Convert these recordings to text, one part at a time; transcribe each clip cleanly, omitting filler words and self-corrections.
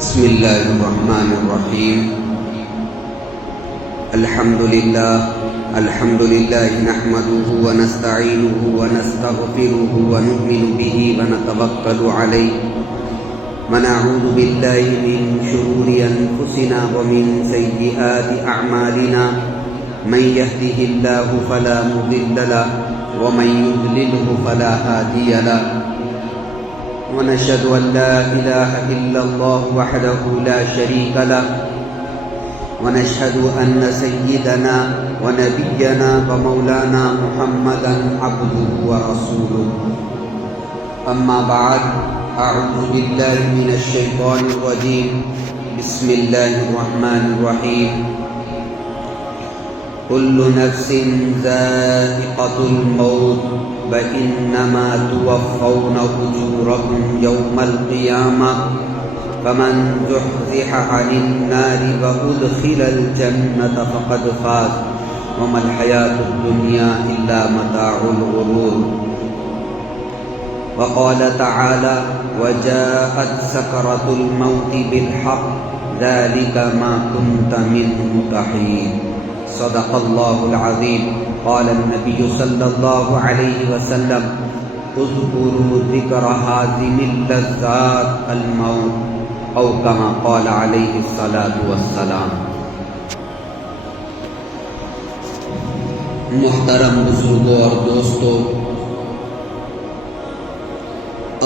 بسم الله الرحمن الرحيم. الحمد لله نحمده ونستعينه ونستغفره ونؤمن به ونتوكل عليه ونعوذ بالله من شرور أنفسنا ومن سيئات أعمالنا من يهده الله فلا مضل له ومن يضلله فلا هادي له ونشهد أن لا إله إلا الله وحده لا شريك له ونشهد أن سيدنا ونبينا ومولانا محمدا عبده ورسوله. أما بعد، أعوذ بالله من الشيطان الرجيم. بسم الله الرحمن الرحيم. كل نفس ذائقة الموت وإنما توفون أجوركم يوم القيامة فمن زحزح عن النار وأدخل الجنة فقد فاز وما الحياة الدنيا إلا متاع الغرور. وقال تعالى: وجاءت سكرة الموت بالحق ذلك ما كنت منه تحيد. صدق الله العظيم. قال النبي صلى الله عليه وسلم: اذكروا ذكر هازم اللذات الموت، او كما قال عليه الصلاة والسلام. محترم بزرگوں اور دوستو،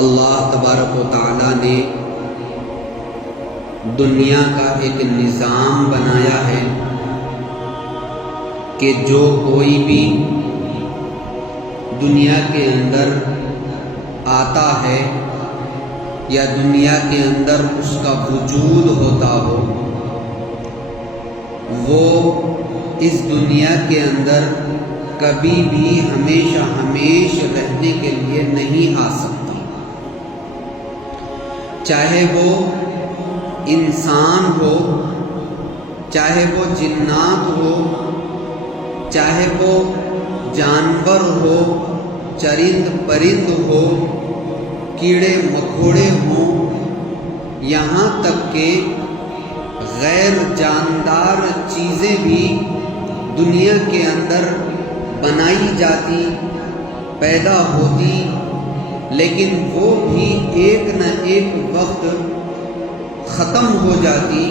اللہ تبارک و تعالی نے دنیا کا ایک نظام بنایا ہے کہ جو کوئی بھی دنیا کے اندر آتا ہے یا دنیا کے اندر اس کا وجود ہوتا ہو، وہ اس دنیا کے اندر کبھی بھی ہمیشہ رہنے کے لیے نہیں آ سکتا. چاہے وہ انسان ہو، چاہے وہ جنات ہو، چاہے وہ جانور ہو، چرند پرند ہو، کیڑے مکوڑے ہوں، یہاں تک کہ غیر جاندار چیزیں بھی دنیا کے اندر بنائی جاتی، پیدا ہوتی، لیکن وہ بھی ایک نہ ایک وقت ختم ہو جاتی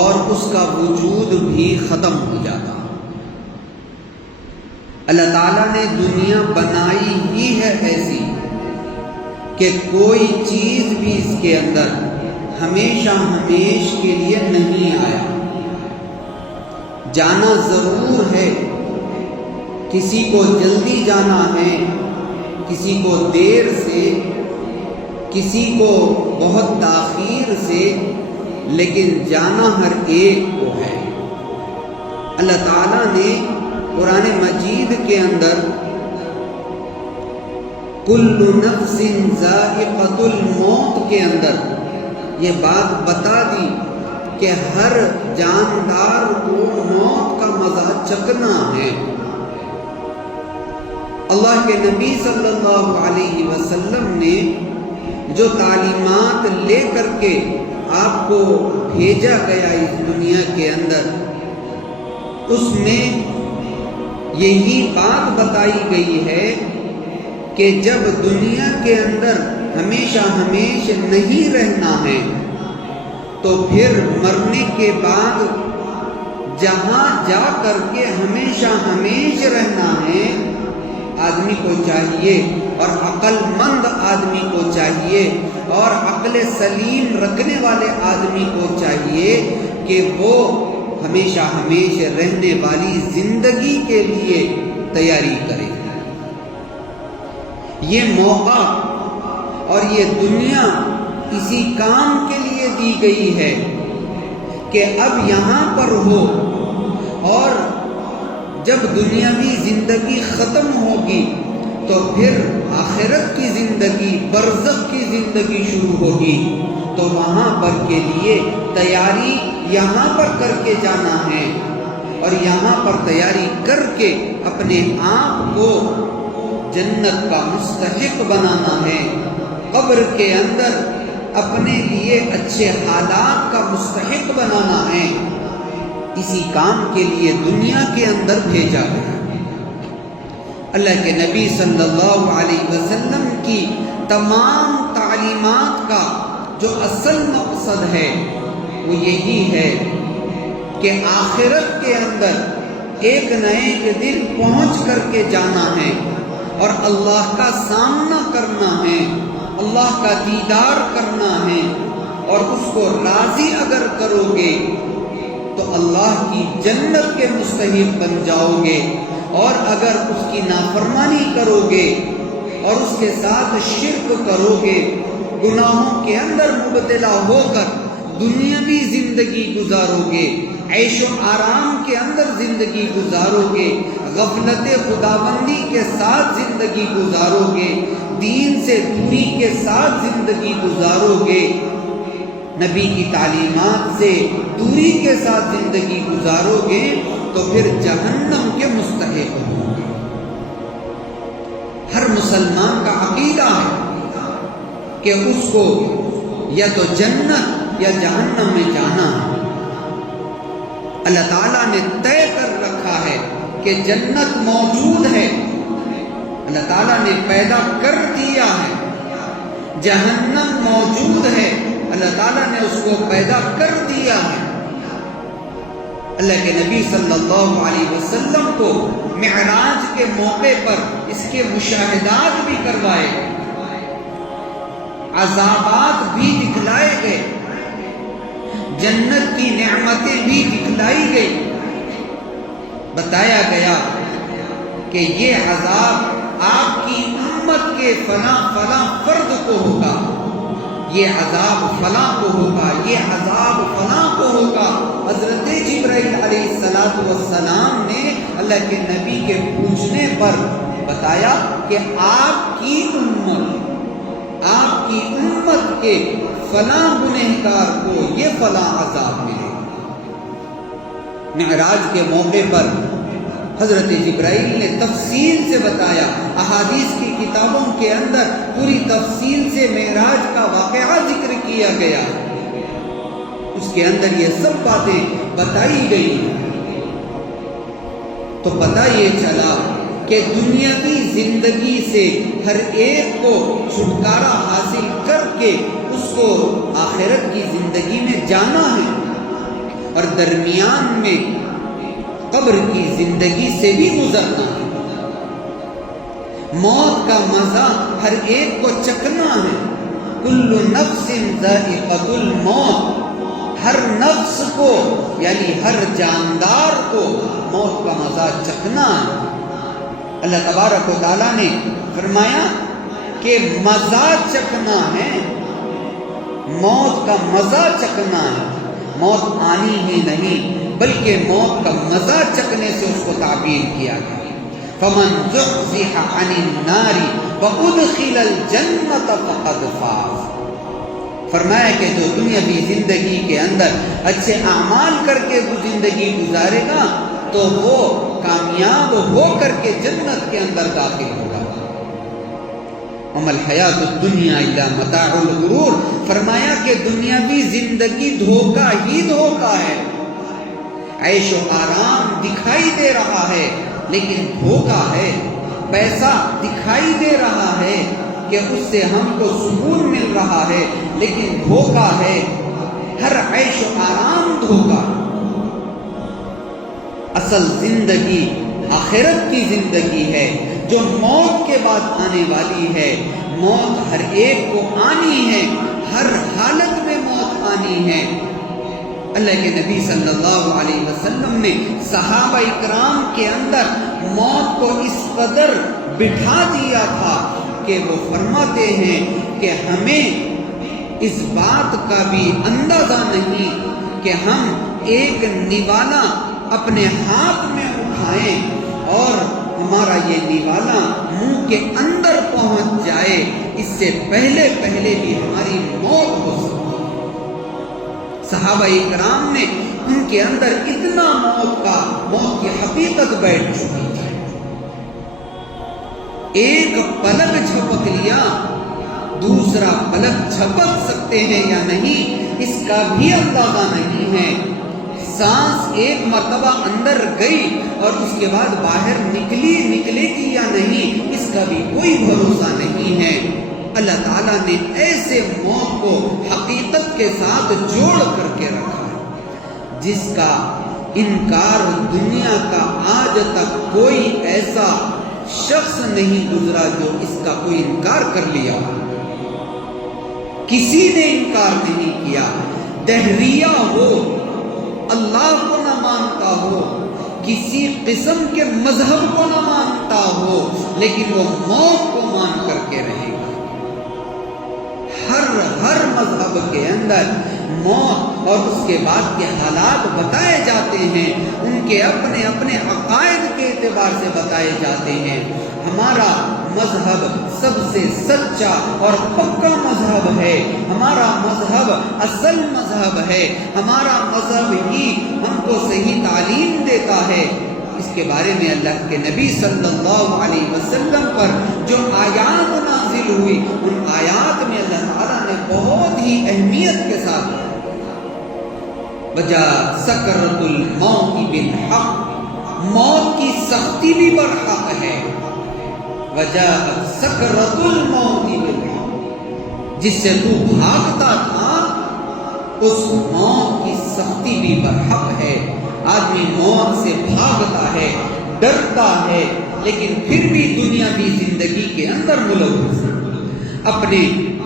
اور اس کا وجود بھی ختم ہو جاتا. اللہ تعالیٰ نے دنیا بنائی ہی ہے ایسی کہ کوئی چیز بھی اس کے اندر ہمیشہ کے لیے نہیں آیا. جانا ضرور ہے، کسی کو جلدی جانا ہے، کسی کو دیر سے، کسی کو بہت تاخیر سے، لیکن جانا ہر ایک کو ہے. اللہ تعالیٰ نے قرآن مجید کے اندر کل نفس ذائقۃ الموت کے اندر یہ بات بتا دی کہ ہر جاندار کو موت کا مزہ چکھنا ہے. اللہ کے نبی صلی اللہ علیہ وسلم نے جو تعلیمات لے کر کے آپ کو بھیجا گیا اس دنیا کے اندر، اس میں یہی بات بتائی گئی ہے کہ جب دنیا کے اندر ہمیشہ نہیں رہنا ہے تو پھر مرنے کے بعد جہاں جا کر کے ہمیشہ رہنا ہے. آدمی کو چاہیے، اور عقل مند آدمی کو چاہیے، اور عقل سلیم رکھنے والے آدمی کو چاہیے کہ وہ ہمیشہ رہنے والی زندگی کے لیے تیاری کرے. یہ موقع اور یہ دنیا اسی کام کے لیے دی گئی ہے کہ اب یہاں پر ہو، اور جب دنیاوی زندگی ختم ہوگی تو پھر آخرت کی زندگی، برزخ کی زندگی شروع ہوگی. تو وہاں پر کے لیے تیاری یہاں پر کر کے جانا ہے، اور یہاں پر تیاری کر کے اپنے آپ کو جنت کا مستحق بنانا ہے. قبر کے اندر اپنے لیے اچھے حالات کا مستحق بنانا ہے، اسی کام کے لیے دنیا کے اندر بھیجا گیا۔ اللہ کے نبی صلی اللہ علیہ وسلم کی تمام تعلیمات کا جو اصل مقصد ہے وہ یہی ہے کہ آخرت کے اندر ایک نہ ایک دن پہنچ کر کے جانا ہے اور اللہ کا سامنا کرنا ہے، اللہ کا دیدار کرنا ہے، اور اس کو راضی اگر کرو گے تو اللہ کی جنت کے مستحق بن جاؤ گے، اور اگر اس کی نافرمانی کرو گے اور اس کے ساتھ شرک کرو گے، گناہوں کے اندر مبتلا ہو کر دنیاوی زندگی گزارو گے، عیش و آرام کے اندر زندگی گزارو گے، غفلت خدابندی کے ساتھ زندگی گزارو گے، دین سے دوری کے ساتھ زندگی گزارو گے، نبی کی تعلیمات سے دوری کے ساتھ زندگی گزارو گے تو پھر جہنم کے مستحق ہوں گے۔ ہر مسلمان کا عقیدہ ہے کہ اس کو یا تو جنت یا جہنم میں جانا ہے۔ اللہ تعالیٰ نے طے کر رکھا ہے کہ جنت موجود ہے، اللہ تعالیٰ نے پیدا کر دیا ہے، جہنم موجود ہے، اللہ تعالیٰ نے اس کو پیدا کر دیا ہے۔ اللہ کے نبی صلی اللہ علیہ وسلم کو معراج کے موقع پر اس کے مشاہدات بھی کروائے گئے، عذابات بھی دکھلائے گئے، جنت کی نعمتیں بھی دکھلائی گئی، بتایا گیا کہ یہ عذاب آپ کی امت کے فلاں فلاں فرد کو ہوگا، یہ عذاب فلاں کو ہوگا، یہ عذاب فلاں کو ہوگا۔ حضرت جبرائیل علیہ السلام نے اللہ کے نبی کے پوچھنے پر بتایا کہ آپ کی امت کے فلاں گنہگار کو یہ فلاں عذاب ملے گا۔ معراج کے موقع پر حضرت جبرائیل نے تفصیل سے بتایا، احادیث کی کتابوں کے اندر پوری تفصیل سے معراج کا واقعہ ذکر کیا گیا، اس کے اندر یہ سب باتیں بتائی گئی، تو پتہ یہ چلا کہ دنیاوی زندگی سے ہر ایک کو چھٹکارا حاصل کر کے اس کو آخرت کی زندگی میں جانا ہے، اور درمیان میں قبر کی زندگی سے بھی گزرنا ہے۔ موت کا مزہ ہر ایک کو چکھنا ہے، کل نفس ذائقۃ الموت، ہر نفس کو یعنی ہر جاندار کو موت کا مزہ چکھنا ہے۔ اللہ تبارک و تعالیٰ نے فرمایا کہ مزہ چکھنا ہے، موت کا مزہ چکھنا ہے، موت آنی ہی نہیں بلکہ موت کا مزہ چکھنے سے اس کو تعبیر کیا گیا۔ فَمَنْ زُحْزِحَ عَنِ النَّارِ وَأُدْخِلَ الْجَنَّةَ فَقَدْ فَازَ۔ فرمایا کہ جو دنیاوی زندگی کے اندر اچھے اعمال کر کے زندگی گزارے گا تو وہ کامیاب ہو کر کے جنت کے اندر داخل ہوگا۔ وَمَا الْحَيَاةُ الدُّنْيَا إِلَّا مَتَاعُ الْغُرُورِ، فرمایا کہ دنیاوی زندگی دھوکہ ہی دھوکہ ہے، عیش و آرام دکھائی دے رہا ہے لیکن دھوکہ ہے، پیسہ دکھائی دے رہا ہے کہ اس سے ہم کو سکون مل رہا ہے لیکن دھوکہ ہے، ہر عیش و آرام دھوکہ۔ اصل زندگی آخرت کی زندگی ہے جو موت کے بعد آنے والی ہے۔ موت ہر ایک کو آنی ہے، ہر حالت میں موت آنی ہے۔ اللہ کے نبی صلی اللہ علیہ وسلم نے صحابہ اکرام کے اندر موت کو اس قدر بٹھا دیا تھا کہ وہ فرماتے ہیں کہ ہمیں اس بات کا بھی اندازہ نہیں کہ ہم ایک نوالا اپنے ہاتھ میں اٹھائیں اور ہمارا یہ نوالا منہ کے اندر پہنچ جائے، اس سے پہلے بھی ہماری موت ہو سکتی۔ صحابہ اکرام نے ان کے اندر اتنا موت کی حقیقت بیٹھ چکی تھی، ایک پلک جھپک لیا دوسرا پلک جھپک سکتے ہیں یا نہیں، اس کا بھی اندازہ نہیں ہے۔ سانس ایک مرتبہ اندر گئی اور اس کے بعد باہر نکلے گی یا نہیں، اس کا بھی کوئی بھروسہ نہیں ہے۔ اللہ تعالیٰ نے ایسے موت کو حقیقت کے ساتھ جوڑ کر کے رکھا ہے جس کا انکار دنیا کا آج تک کوئی ایسا شخص نہیں گزرا جو اس کا کوئی انکار کر لیا۔ کسی نے انکار نہیں کیا۔ دہریہ ہو، اللہ کو نہ مانتا ہو، کسی قسم کے مذہب کو نہ مانتا ہو، لیکن وہ موت کو مان کر کے رہے گا۔ ہر مذہب کے اندر موت اور اس کے بعد کے حالات بتائے جاتے ہیں، ان کے اپنے اپنے عقائد کے اعتبار سے بتائے جاتے ہیں۔ ہمارا مذہب سب سے سچا اور پکا مذہب ہے، ہمارا مذہب اصل مذہب ہے، ہمارا مذہب ہی ہم کو صحیح تعلیم دیتا ہے۔ اس کے بارے میں اللہ کے نبی صلی اللہ علیہ وسلم پر جو آیات نازل ہوئی، ان آیات میں اللہ تعالیٰ نے بہت ہی اہمیت کے ساتھ وجاءت سکرۃ الموت بالحق، موت کی سختی بھی برحق ہے۔ وجاءت سکرۃ الموت بالحق، جس سے تو بھاگتا تھا اس موت کی سختی بھی برحق ہے۔ آدمی موت سے بھاگتا ہے، ڈرتا ہے، لیکن پھر بھی دنیاوی زندگی کے اندر ملوث ہے،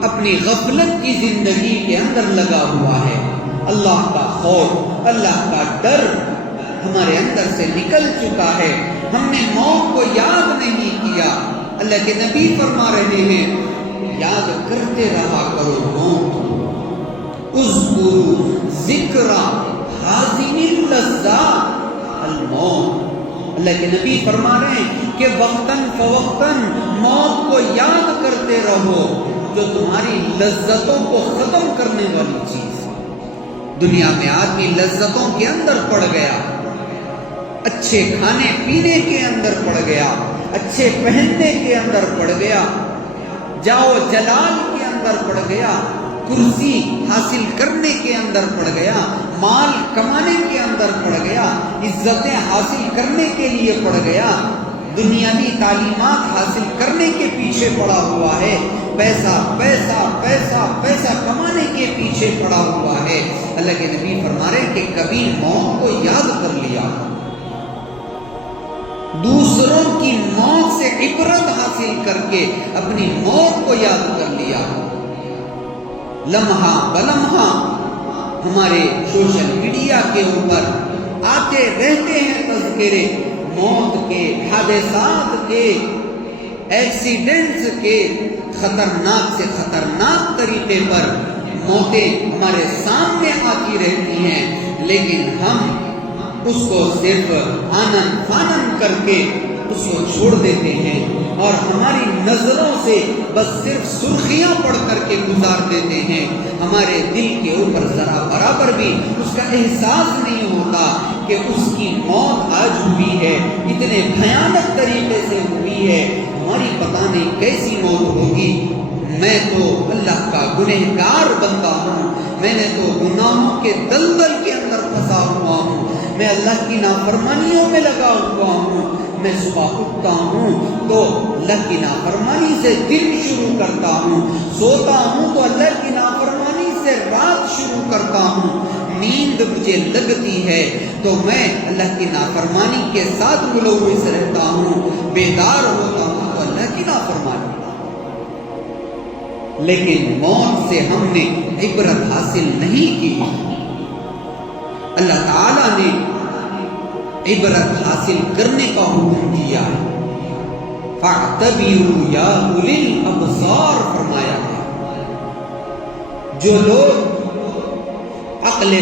اپنی غفلت کی زندگی کے اندر لگا ہوا ہے۔ اللہ کا خوف، اللہ کا ڈر ہمارے اندر سے نکل چکا ہے، ہم نے موت کو یاد نہیں کیا۔ اللہ کے نبی فرما رہے ہیں یاد کرتے رہا کرو موت، اذکروا ذکر حازم اللذات الموت۔ اللہ کے نبی فرما رہے ہیں کہ وقتاً فوقتاً موت کو یاد کرتے رہو، جو تمہاری لذتوں کو ختم کرنے والی چیز ہے۔ دنیا میں آدمی لذتوں کے اندر پڑ گیا، اچھے کھانے پینے کے اندر پڑ گیا، اچھے پہننے کے اندر پڑ گیا، جاؤ جلال کے اندر پڑ گیا، کرسی حاصل کرنے کے اندر پڑ گیا، مال کمانے کے اندر پڑ گیا، عزتیں حاصل کرنے کے لیے پڑ گیا، دنیاوی تعلیمات حاصل کرنے کے پیچھے پڑا ہوا ہے، پیسہ پیسہ پیسہ پیسہ کمانے کے پیچھے پڑا ہوا ہے۔ اللہ کے نبی فرما رہے کہ کبھی موت کو یاد کر لیا، دوسروں کی موت سے عبرت حاصل کر کے اپنی موت کو یاد کر لیا۔ لمحہ بلمحہ ہمارے سوشل میڈیا کے اوپر آتے رہتے ہیں تذکرے موت کے، حادثات کے، ایکسیڈنٹس کے، خطرناک سے خطرناک طریقے پر موتیں ہمارے سامنے آتی رہتی ہیں، لیکن ہم اس کو صرف آنن فانن کر کے اس کو چھوڑ دیتے ہیں اور ہماری نظروں سے بس صرف سرخیاں پڑھ کر کے گزار دیتے ہیں۔ ہمارے دل کے اوپر ذرا برابر بھی اس کا احساس نہیں ہوتا کہ اس کی موت آج ہوئی ہے، اتنے بھیانک طریقے سے ہوئی ہے، ہماری پتہ نہیں کیسی موت ہوگی۔ میں تو اللہ کا گنہگار بندہ ہوں، میں نے تو گناہوں کے دلدل کے اندر پھنسا ہوا ہوں، میں اللہ کی نافرمانیوں میں لگا ہوا ہوں، میں صبح اٹھتا ہوں تو اللہ کی نافرمانی سے دن شروع کرتا ہوں، سوتا ہوں تو اللہ کی نافرمانی سے رات شروع کرتا ہوں، نیند مجھے لگتی ہے تو میں اللہ کی نافرمانی کے ساتھ ملوث رہتا ہوں، بیدار ہوتا ہوں تو اللہ کی نافرمانی۔ لیکن موت سے ہم نے عبرت حاصل نہیں کی۔ اللہ تعالیٰ نے عبرت حاصل کرنے کا حکم دیا ہے، فَاعْتَبِرُوا يَا أُولِي الْأَبْصَارِ فرمایا ہے۔ جو لوگ عقل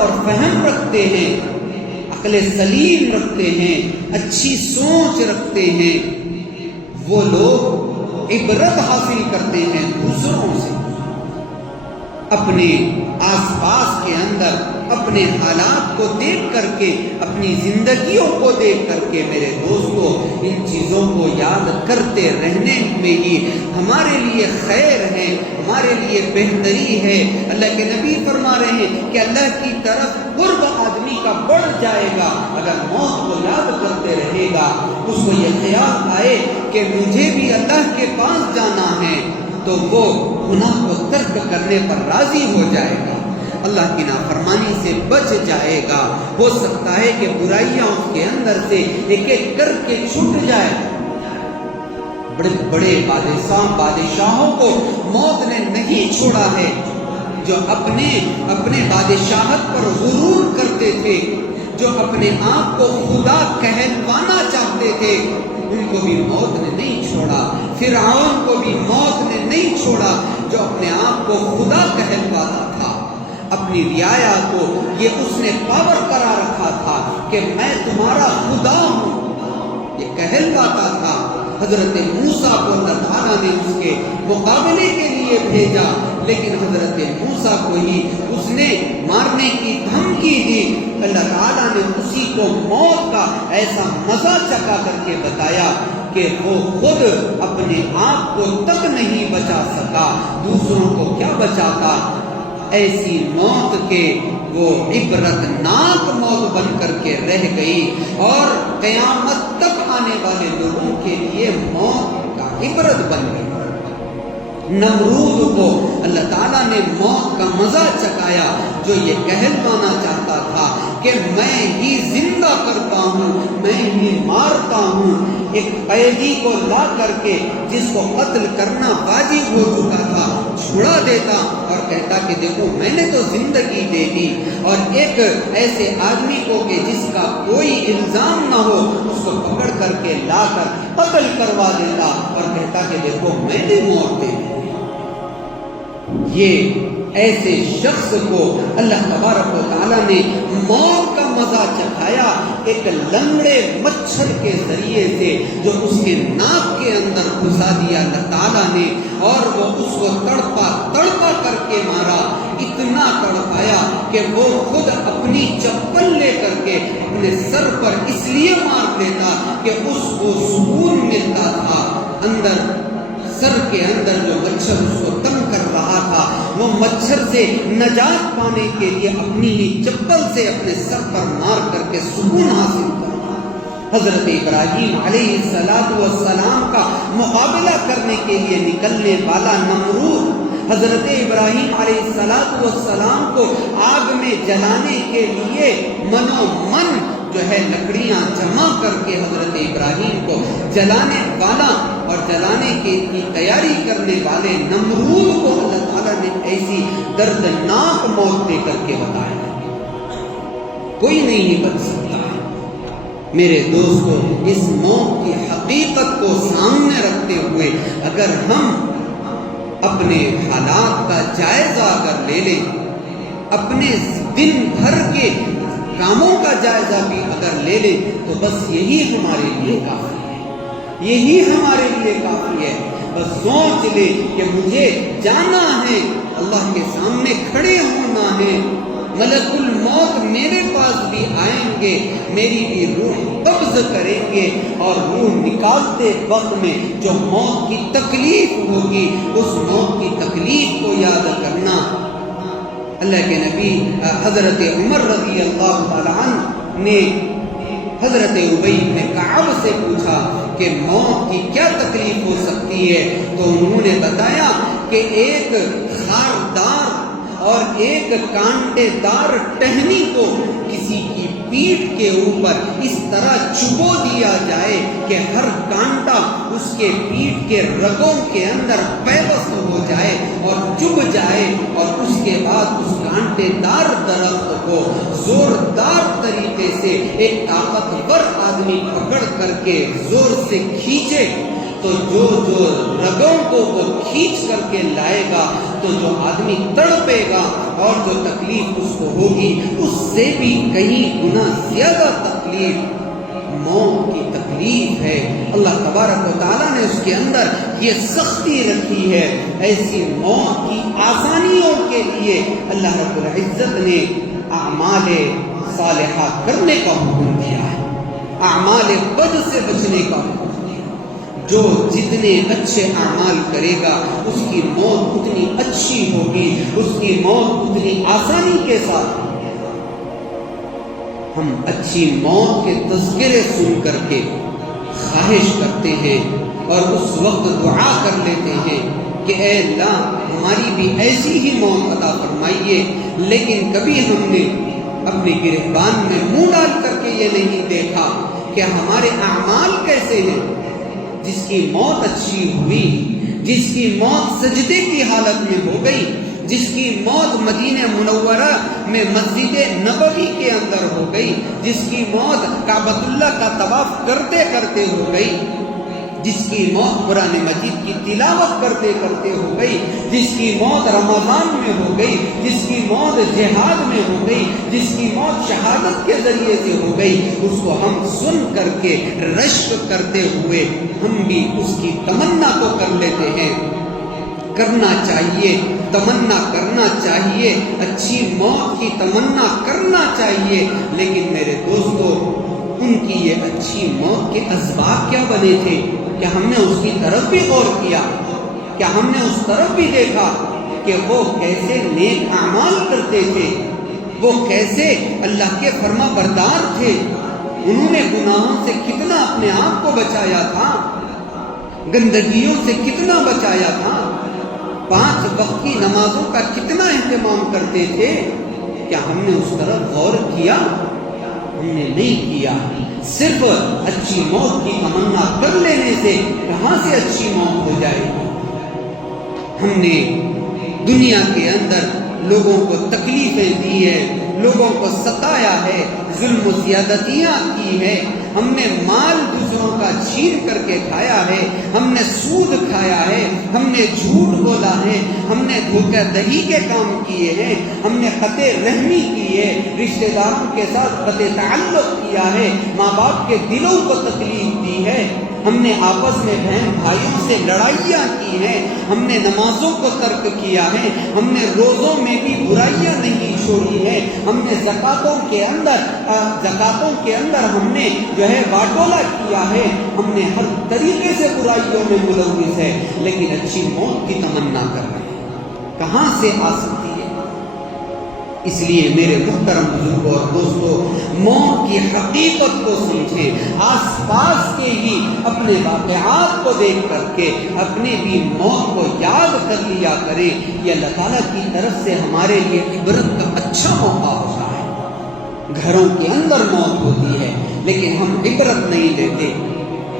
اور فہم رکھتے ہیں، عقل سلیم رکھتے ہیں، اچھی سوچ رکھتے ہیں، وہ لوگ عبرت حاصل کرتے ہیں دوسروں سے۔ اپنے آس پاس کے اندر اپنے حالات کو دیکھ کر کے، اپنی زندگیوں کو دیکھ کر کے میرے دوستو، ان چیزوں کو یاد کرتے رہنے میں ہی ہمارے لیے خیر ہے، ہمارے لیے بہتری ہے۔ اللہ کے نبی فرما رہے ہیں کہ اللہ کی طرف قرب آدمی کا بڑھ جائے گا اگر موت کو یاد کرتے رہے گا، اس کو یہ خیال آئے کہ مجھے بھی اللہ کے پاس جانا ہے، تو وہ گناہ کو ترک کرنے پر راضی ہو جائے گا، اللہ کی نافرمانی سے بچ جائے گا۔ ہو سکتا ہے کہ برائیاں اس کے اندر سے ایک ایک کر کے چھوٹ جائے۔ بڑے بڑے بادشاہوں کو موت نے نہیں چھوڑا ہے، جو اپنے بادشاہت پر غرور کرتے تھے، جو اپنے آپ کو خدا کہلوانا چاہتے تھے، ان کو بھی موت نے نہیں چھوڑا۔ فرعون کو بھی موت نے نہیں چھوڑا، جو اپنے آپ کو خدا کہلواتا تھا۔ اپنی رعایا کو یہ اس نے پاور کرا رکھا تھا کہ میں تمہارا خدا ہوں، یہ کہلواتا تھا۔ حضرت موسیٰ کو اللہ تعالیٰ نے اس کے مقابلے کے لیے بھیجا، لیکن حضرت موسیٰ کو ہی اس نے مارنے کی دھمکی دی۔ اللہ تعالیٰ نے اسی کو موت کا ایسا مزہ چکھا کر کے بتایا کہ وہ خود اپنے آپ کو تک نہیں بچا سکا، دوسروں کو کیا بچاتا۔ ایسی موت کے وہ عبرتناک موت بن کر کے رہ گئی، اور قیامت تک آنے والے لوگوں کے لیے موت کا عبرت بن گئی۔ نمرود کو اللہ تعالیٰ نے موت کا مزہ چکھایا، جو یہ کہلوانا چاہتا تھا کہ میں ہی زندہ کرتا ہوں، میں ہی مارتا ہوں۔ ایک قیدی کو لا کر کے جس کو قتل کرنا واجب ہو چکا تھا چھڑا دیتا اور کہتا کہ دیکھو میں نے تو زندگی دے دی، اور ایک ایسے آدمی کو کہ جس کا کوئی الزام نہ ہو اس کو پکڑ کر کے لا کر قتل کروا دیتا اور کہتا کہ دیکھو میں نے موت دے دی۔ یہ ایسے شخص کو اللہ تبارک و تعالیٰ نے موت کا مزہ چکھایا ایک لنگڑے مچھر کے ذریعے سے، جو اس کے ناک کے اندر گھسا دیا اللہ تعالیٰ نے، اور وہ اس کو تڑپا تڑپا کر کے مارا، اتنا تڑپایا کہ وہ خود اپنی چپل لے کر کے اپنے سر پر اس لیے مار دیتا کہ اس کو سکون ملتا تھا۔ اندر سر کے اندر جو مچھر اس کو تنگ کر رہا تھا، وہ مچھر سے نجات پانے کے لیے اپنی ہی چپل سے اپنے سر پر مار کر کے سکون حاصل کرتا۔ حضرت ابراہیم علیہ السلام کا مقابلہ کرنے کے لیے نکلنے والا نمرود حضرت ابراہیم علیہ السلام کو آگ میں جلانے کے لیے منو من جو ہے لکڑیاں جمع کر کے حضرت ابراہیم کو جلانے والا اور جلانے کی تیاری کرنے والے نمرود کو اللہ تعالیٰ نے ایسی دردناک موت دے کر کے بتایا، کوئی نہیں بچ سکتا ہے۔ میرے دوستو، اس موت کی حقیقت کو سامنے رکھتے ہوئے اگر ہم اپنے حالات کا جائزہ اگر لے لیں، اپنے دن بھر کے کاموں کا جائزہ بھی اگر لے لیں، تو بس یہی ہمارے لیے کافی ہے، یہی ہمارے لیے کافی ہے۔ بس سوچ لے کہ مجھے جانا ہے، اللہ کے سامنے کھڑے ہونا ہے، ملک الموت میرے پاس بھی آئیں گے، میری بھی روح قبض کریں گے، اور روح نکالتے وقت میں جو موت کی تکلیف ہوگی، اس موت کی تکلیف کو یاد کرنا۔ اللہ کے نبی حضرت عمر رضی اللہ تعالیٰ عنہ نے حضرت ابی بن کعب سے پوچھا کہ موت کی کیا تکلیف ہو سکتی ہے، تو انہوں نے بتایا کہ ایک خاردار اور ایک کانٹے دار ٹہنی کو کسی کی پیٹھ کے اوپر اس طرح چبو دیا جائے کہ ہر کانٹا اس کے پیٹھ کے رگوں کے اندر پیوست ہو جائے اور چبھ جائے، اور اس کے بعد اس کانٹے دار درخت کو زوردار طریقے سے ایک طاقتور آدمی پکڑ کر کے زور سے کھینچے، تو جو رگوں کو وہ کھینچ کر کے لائے گا، تو جو آدمی تڑپے گا اور جو تکلیف اس کو ہوگی، اس سے بھی کہیں گنا زیادہ تکلیف موت کی تکلیف تکلیف ہے، اللہ تبارک و تعالیٰ نے اس کے اندر یہ سختی رکھی ہے، ایسی موت کی آسانیوں کے لیے اللہ رب العزت نے اعمال صالحہ کرنے کا حکم دیا ہے، اعمال بد سے بچنے کا حکم دیا۔ جو جتنے اچھے اعمال کرے گا اس کی موت اتنی اچھی ہوگی، اس کی موت اتنی آسانی کے ساتھ۔ ہم اچھی موت کے تذکرے سن کر کے خواہش کرتے ہیں اور اس وقت دعا کر لیتے ہیں کہ اے اللہ ہماری بھی ایسی ہی موت عطا فرمائیے، لیکن کبھی ہم نے اپنے گریبان میں منہ ڈال کر کے یہ نہیں دیکھا کہ ہمارے اعمال کیسے ہیں۔ جس کی موت اچھی ہوئی، جس کی موت سجدے کی حالت میں ہو گئی، جس کی موت مدینہ منورہ میں مسجد نبوی کے اندر ہو گئی، جس کی موت کعبۃ اللہ کا طواف کرتے کرتے ہو گئی، جس کی موت قرآن مجید کی تلاوت کرتے کرتے ہو گئی، جس کی موت رمضان میں ہو گئی، جس کی موت جہاد میں ہو گئی، جس کی موت شہادت کے ذریعے سے ہو گئی، اس کو ہم سن کر کے رشک کرتے ہوئے ہم بھی اس کی تمنا تو کر لیتے ہیں۔ کرنا چاہیے، تمنا کرنا چاہیے، اچھی موت کی تمنا کرنا چاہیے، لیکن میرے دوستو ان کی یہ اچھی موت کے اسباب کیا بنے تھے؟ کیا ہم نے اس کی طرف بھی غور کیا؟ کیا ہم نے اس طرف بھی دیکھا کہ وہ کیسے نیک اعمال کرتے تھے، وہ کیسے اللہ کے فرما بردار تھے، انہوں نے گناہوں سے کتنا اپنے آپ کو بچایا تھا، گندگیوں سے کتنا بچایا تھا، 5 وقت کی نمازوں کا کتنا اہتمام کرتے تھے؟ کیا ہم نے اس طرف غور کیا؟ ہم نے نہیں کیا۔ صرف اچھی موت کی تمنا کر لینے سے کہاں سے اچھی موت ہو جائے گی؟ ہم نے دنیا کے اندر لوگوں کو تکلیفیں دی ہے، لوگوں کو ستایا ہے، ظلم و زیادتیاں کی ہے، ہم نے مال دوسروں کا چھین کر کے کھایا ہے، ہم نے سود کھایا ہے، ہم نے جھوٹ بولا ہے، ہم نے دھوکہ دہی کے کام کیے ہیں، ہم نے قطع رحمی کی ہے، رشتہ داروں کے ساتھ قطع تعلق کیا ہے، ماں باپ کے دلوں کو تکلیف دی ہے، ہم نے آپس میں بہن بھائیوں سے لڑائیاں کی ہیں، ہم نے نمازوں کو ترک کیا ہے، ہم نے روزوں میں بھی برائیاں نہیں چھوڑی ہے، ہم نے زکاتوں کے اندر ہم نے جو ہے واٹولا کیا ہے، ہم نے ہر طریقے سے برائیوں میں ملوث ہے، لیکن اچھی موت کی تمنا کر رہے ہیں، کہاں سے آ سکتی ہے؟ اس لیے میرے محترم بزرگوں اور دوستوں، موت کی حقیقت کو سمجھیں، آس پاس کے ہی اپنے واقعات کو دیکھ کر کے اپنے بھی موت کو یاد کر لیا کریں۔ یہ اللہ تعالیٰ کی طرف سے ہمارے لیے عبرت کا اچھا موقع ہوتا ہے۔ گھروں کے اندر موت ہوتی ہے لیکن ہم عبرت نہیں لیتے۔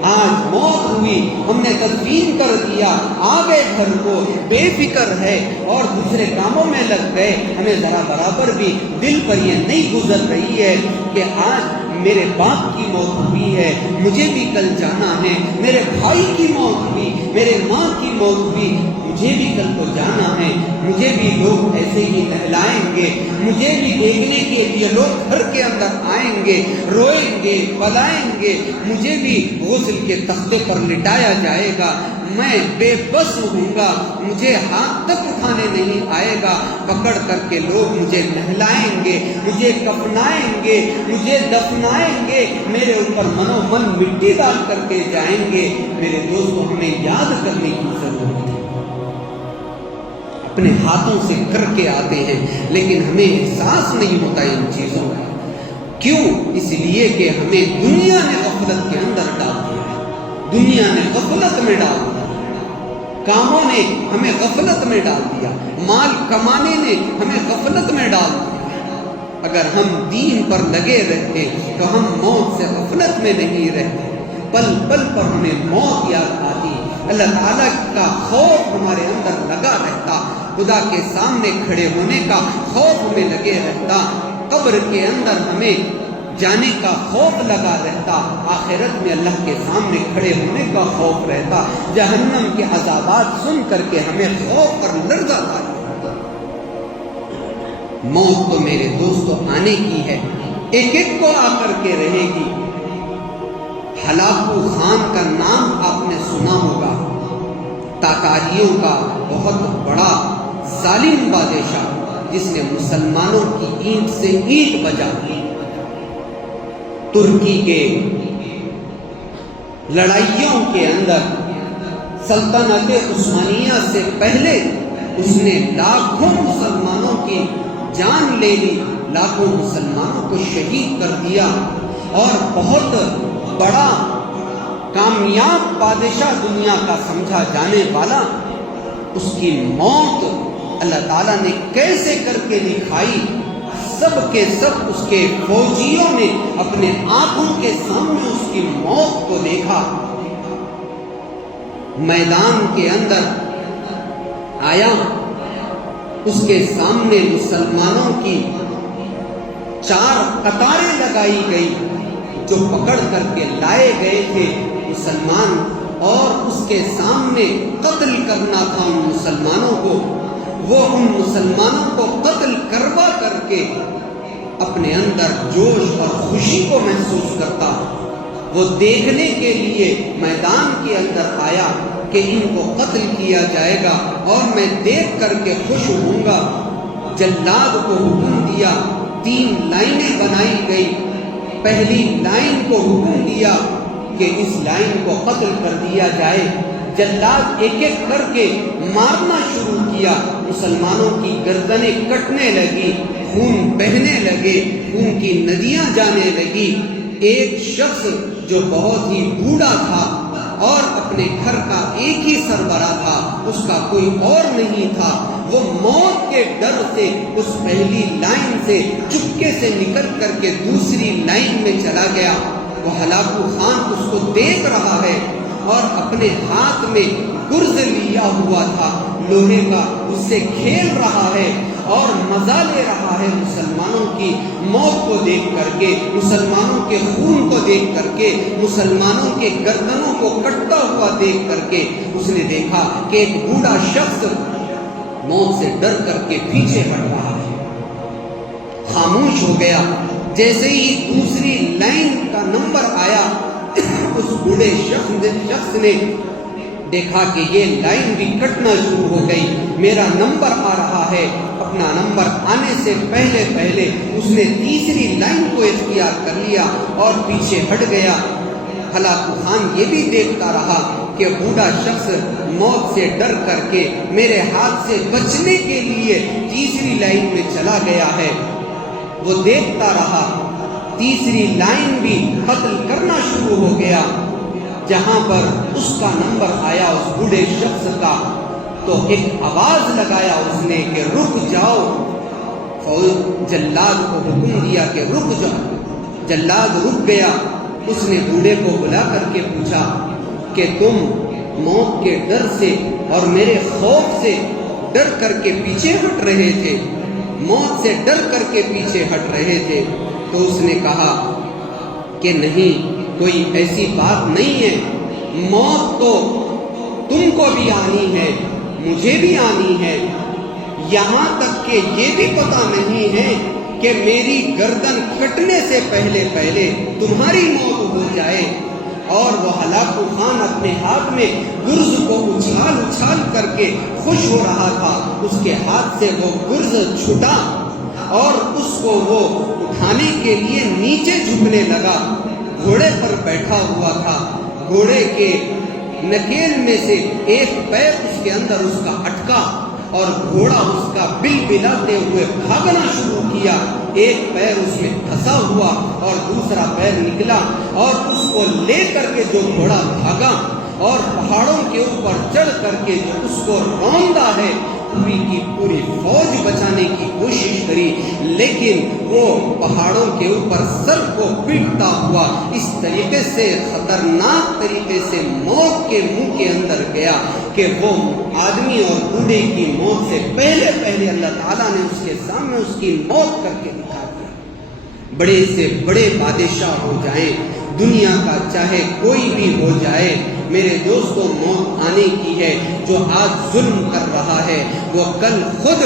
آج موت ہوئی، ہم نے تدفین کر دیا، آ گئے گھر کو، بے فکر ہے اور دوسرے کاموں میں لگ گئے، ہمیں ذرا برابر بھی دل پر یہ نہیں گزر رہی ہے کہ آج میرے باپ کی موت ہوئی ہے، مجھے بھی کل جانا ہے، میرے بھائی کی موت ہوئی، میرے ماں کی موت ہوئی، مجھے بھی کل کو جانا ہے، مجھے بھی لوگ ایسے ہی نہلائیں گے، مجھے بھی دیکھنے کے لیے لوگ گھر کے اندر آئیں گے، روئیں گے، پلائیں گے، مجھے بھی غسل کے تختے پر لٹایا جائے گا، میں بے بس ہوں گا، مجھے ہاتھ تک اٹھانے نہیں آئے گا، پکڑ کر کے لوگ مجھے نہلائیں گے، مجھے کفنائیں گے، مجھے دفنائیں گے، میرے اوپر منو من مٹی ڈال کر کے جائیں گے۔ میرے دوستوں، ہمیں یاد کرنے کی ضرورت ہے۔ اپنے ہاتھوں سے کر کے آتے ہیں لیکن ہمیں احساس نہیں ہوتا ان چیزوں کا۔ کیوں؟ اس لیے کہ ہمیں دنیا نے غفلت کے اندر ڈال دیا ہے، دنیا نے غفلت میں ڈال دیا، کاموں نے ہمیں غفلت میں ڈال دیا، مال کمانے نے ہمیں غفلت میں ڈال دیا۔ اگر ہم دین پر لگے رہتے تو ہم موت سے غفلت میں نہیں رہتے، پل پل پر ہمیں موت یاد آتی، اللہ تعالیٰ کا خوف ہمارے اندر لگا رہتا، خدا کے سامنے کھڑے ہونے کا خوف ہمیں لگے رہتا، قبر کے اندر ہمیں جانے کا خوف لگا رہتا، آخرت میں اللہ کے سامنے کھڑے ہونے کا خوف رہتا، جہنم کے عذابات سن کر کے ہمیں خوف اور لرزہ تھا۔ موت تو میرے دوستوں آنے کی ہے، ایک ایک کو آ کر کے رہے گی، ہلاکو خان کا نام آپ نے سنا ہوگا، تاتاریوں کا بہت بڑا ظالم بادشاہ جس نے مسلمانوں کی اینٹ سے اینٹ بجا دی۔ ترکی کے لڑائیوں کے اندر سلطنت عثمانیہ سے پہلے اس نے لاکھوں مسلمانوں کی جان لے لی، لاکھوں مسلمانوں کو شہید کر دیا، اور بہت بڑا کامیاب بادشاہ دنیا کا سمجھا جانے والا، اس کی موت اللہ تعالیٰ نے کیسے کر کے دکھائی، سب کے سب اس کے فوجیوں نے اپنے آنکھوں کے سامنے اس کی موت کو دیکھا۔ میدان کے اندر آیا، اس کے سامنے مسلمانوں کی 4 قطاریں لگائی گئی، جو پکڑ کر کے لائے گئے تھے مسلمان، اور اس کے سامنے قتل کرنا تھا ان مسلمانوں کو۔ وہ ان مسلمانوں کو قتل کروا کر کے اپنے اندر جوش اور خوشی کو محسوس کرتا، وہ دیکھنے کے لیے میدان کے اندر آیا کہ ان کو قتل کیا جائے گا اور میں دیکھ کر کے خوش ہوں گا۔ جلاد کو حکم دیا، 3 لائنیں بنائی گئی، پہلی لائن کو حکم دیا کہ اس لائن کو قتل کر دیا جائے۔ جلاد ایک ایک کر کے مارنا شروع کیا، مسلمانوں کی گردنیں کٹنے لگی، خون بہنے لگے، خون کی ندیاں جانے لگی۔ ایک شخص جو بہت ہی بوڑھا تھا اور اپنے گھر کا ایک ہی سربراہ تھا، اس کا کوئی اور نہیں تھا، وہ موت کے ڈر سے اس پہلی لائن سے چپکے سے نکل کر کے دوسری لائن میں چلا گیا۔ وہ ہلاکو خان اس کو دیکھ رہا ہے اور اپنے ہاتھ میں گرز لیا ہوا تھا لوہے کا، اس سے کھیل رہا ہے اور مزہ لے رہا ہے مسلمانوں کی موت کو دیکھ کر کے، مسلمانوں کے خون کو دیکھ کر کے، مسلمانوں کے گردنوں کو کٹتا ہوا دیکھ کر کے۔ اس نے دیکھا کہ ایک بوڑھا شخص موت سے ڈر کر کے پیچھے ہٹ رہا ہے، خاموش ہو گیا۔ جیسے ہی دوسری لائن کا نمبر آیا، اس بوڑھے شخص نے دیکھا کہ یہ لائن بھی کٹنا شروع ہو گئی، میرا نمبر آ رہا ہے۔ اپنا نمبر آنے سے پہلے پہلے اس نے تیسری لائن کو اختیار کر لیا اور پیچھے ہٹ گیا۔ ہلاکو خان یہ بھی دیکھتا رہا کہ بوڑھا شخص موت سے ڈر کر کے میرے ہاتھ سے بچنے کے لیے تیسری لائن میں چلا گیا ہے۔ وہ دیکھتا رہا، تیسری لائن بھی قتل کرنا شروع ہو گیا۔ جہاں پر اس کا نمبر آیا اس بوڑھے شخص کا، تو ایک آواز لگایا اس نے کہ رک جاؤ۔ جلاد کو حکم دیا کہ رک جاؤ۔ جلاد رک گیا۔ اس نے بوڑھے کو بلا کر کے پوچھا کہ تم موت کے ڈر سے اور میرے خوف سے ڈر کر کے پیچھے ہٹ رہے تھے، موت سے ڈر کر کے پیچھے ہٹ رہے تھے؟ تو اس نے کہا کہ نہیں، کوئی ایسی بات نہیں ہے، موت تو تم کو بھی آنی ہے، مجھے بھی آنی ہے، یہاں تک کہ یہ بھی پتہ نہیں ہے کہ میری گردن کٹنے سے پہلے پہلے تمہاری موت ہو جائے۔ اور وہ ہلاکو خان اپنے ہاتھ میں گرز کو اچھال اچھال کر کے خوش ہو رہا تھا۔ اس کے ہاتھ سے وہ گرز چھوٹا اور اس کو وہ اٹھانے کے لیے نیچے جھکنے لگا۔ گھوڑے پر بیٹھا ہوا تھا، گھوڑے کے نکیل میں سے ایک پیر اس کے اندر اس کا اٹکا اور گھوڑا اس کا بل بلاتے ہوئے بھاگنا شروع کیا۔ ایک پیر اس میں پھنسا ہوا اور دوسرا پیر نکلا، اور اس کو لے کر کے جو گھوڑا بھاگا اور پہاڑوں کے اوپر چڑھ کر کے جو اس کو روندا ہے، پوری کی پوری فوج بچانے کی کوشش کری، لیکن وہ پہاڑوں کے اوپر سر کو پیٹتا ہوا اس طریقے سے خطرناک طریقے سے موت کے منہ کے اندر گیا کہ وہ آدمی اور بوڑھے کی موت سے پہلے پہلے اللہ تعالیٰ نے اس کے سامنے اس کی موت کر کے دکھا دیا۔ بڑے سے بڑے بادشاہ ہو جائیں، دنیا کا چاہے کوئی بھی ہو جائے، میرے دوستوں، موت آنے کی ہے۔ جو آج ظلم کر رہا ہے وہ کل خود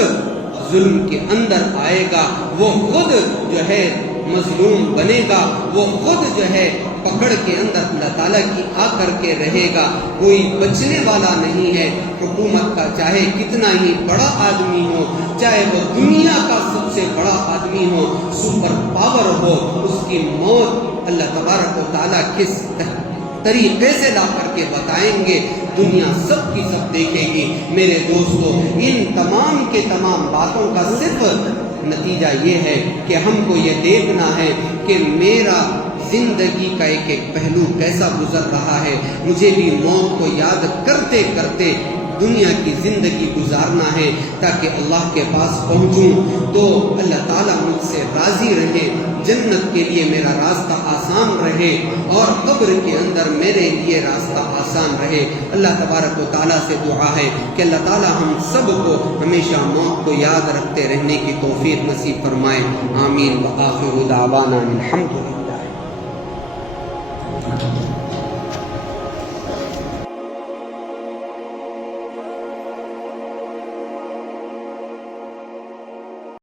ظلم کے اندر آئے گا، وہ خود جو ہے مظلوم بنے گا وہ خود جو ہے پکڑ کے اندر اللہ تعالیٰ کی آ کر کے رہے گا، کوئی بچنے والا نہیں ہے۔ حکومت کا چاہے کتنا ہی بڑا آدمی ہو، چاہے وہ دنیا کا سب سے بڑا آدمی ہو، سپر پاور ہو، اس کی موت اللہ تبارک و تعالیٰ کس طریقے سے لا کر کے بتائیں گے، دنیا سب کی سب دیکھے گی۔ میرے دوستو، ان تمام کے تمام باتوں کا صرف نتیجہ یہ ہے کہ ہم کو یہ دیکھنا ہے کہ میرا زندگی کا ایک ایک پہلو کیسا گزر رہا ہے۔ مجھے بھی موت کو یاد کرتے کرتے دنیا کی زندگی گزارنا ہے، تاکہ اللہ کے پاس پہنچوں تو اللہ تعالیٰ مجھ سے راضی رہے، جنت کے لیے میرا راستہ آسان رہے اور قبر کے اندر میرے لیے راستہ آسان رہے۔ اللہ تبارک و تعالیٰ سے دعا ہے کہ اللہ تعالیٰ ہم سب کو ہمیشہ موت کو یاد رکھتے رہنے کی توفیق نصیب فرمائے۔ آمین۔ وآخر دعوانا الحمد للہ۔